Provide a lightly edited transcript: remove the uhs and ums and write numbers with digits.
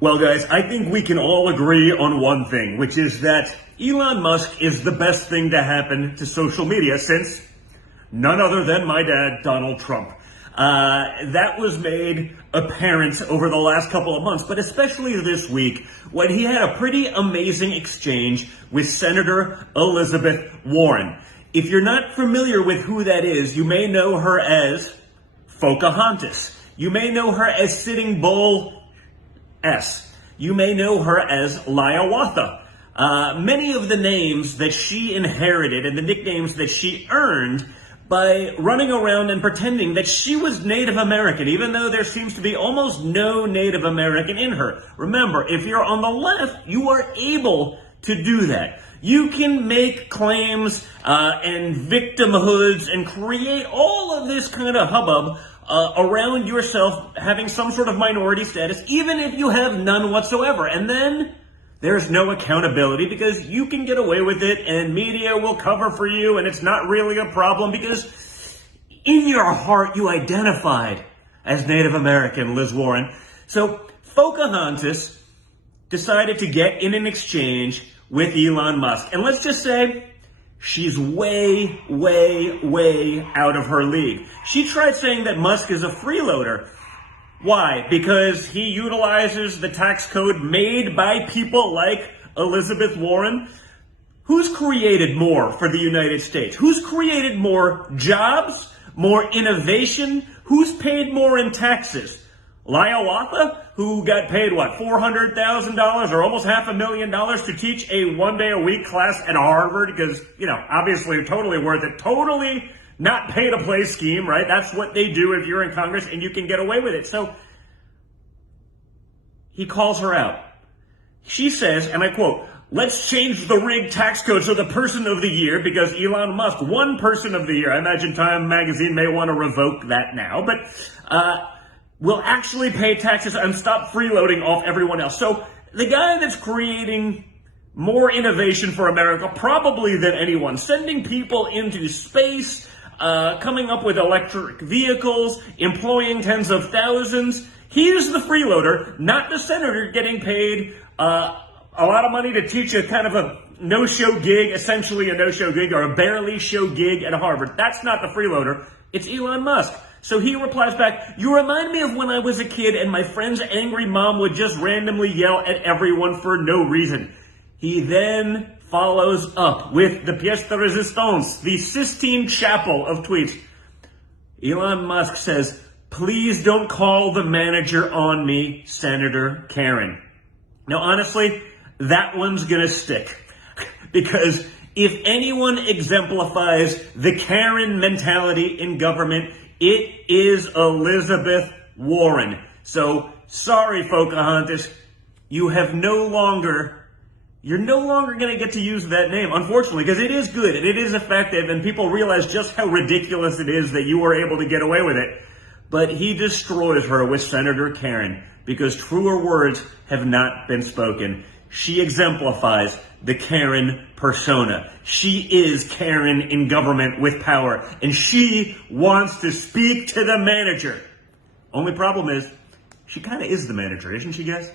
Well, guys, I think we can all agree on one thing, which is that Elon Musk is the best thing to happen to social media since none other than my dad, Donald Trump. That was made apparent over the last couple of months, but especially this week when he had a pretty amazing exchange with Senator Elizabeth Warren. If you're not familiar with who that is, you may know her as Pocahontas. You may know her as Sitting Bull S. You may know her as Liawatha. Many of the names that she inherited and the nicknames that she earned by running around and pretending that she was Native American, even though there seems to be almost no Native American in her. Remember, if you're on the left, you are able to do that. You can make claims and victimhoods and create all of this kind of hubbub around yourself having some sort of minority status, even if you have none whatsoever. And then there's no accountability because you can get away with it and media will cover for you and it's not really a problem because in your heart you identified as Native American, Liz Warren. So Pocahontas decided to get in an exchange with Elon Musk. And let's just say she's way, way, way out of her league. She tried saying that Musk is a freeloader. Why? Because he utilizes the tax code made by people like Elizabeth Warren. Who's created more for the United States? Who's created more jobs, more innovation? Who's paid more in taxes? Liawatha, who got paid, $400,000 or almost $500,000 to teach a one-day-a-week class at Harvard because, obviously totally worth it. Totally not pay-to-play scheme, right? That's what they do if you're in Congress and you can get away with it. So he calls her out. She says, and I quote, "Let's change the rigged tax code so the person of the year," because Elon Musk won person of the year. I imagine Time Magazine may want to revoke that now, but will actually pay taxes and stop freeloading off everyone else. So the guy that's creating more innovation for America, probably than anyone, sending people into space, coming up with electric vehicles, employing tens of thousands. He's the freeloader, not the senator getting paid a lot of money to teach a kind of a no-show gig, essentially a no-show gig or a barely show gig at Harvard. That's not the freeloader. It's Elon Musk. So he replies back, "You remind me of when I was a kid and my friend's angry mom would just randomly yell at everyone for no reason." He then follows up with the pièce de résistance, the Sistine Chapel of tweets. Elon Musk says, "Please don't call the manager on me, Senator Karen." Now, honestly, that one's gonna stick because if anyone exemplifies the Karen mentality in government, it is Elizabeth Warren. So, sorry, Pocahontas, you're no longer going to get to use that name, unfortunately, because it is good and it is effective and people realize just how ridiculous it is that you were able to get away with it. But he destroys her with Senator Karen because truer words have not been spoken. She exemplifies the Karen persona. She is Karen in government with power, and she wants to speak to the manager. Only problem is, she kind of is the manager, isn't she, guys?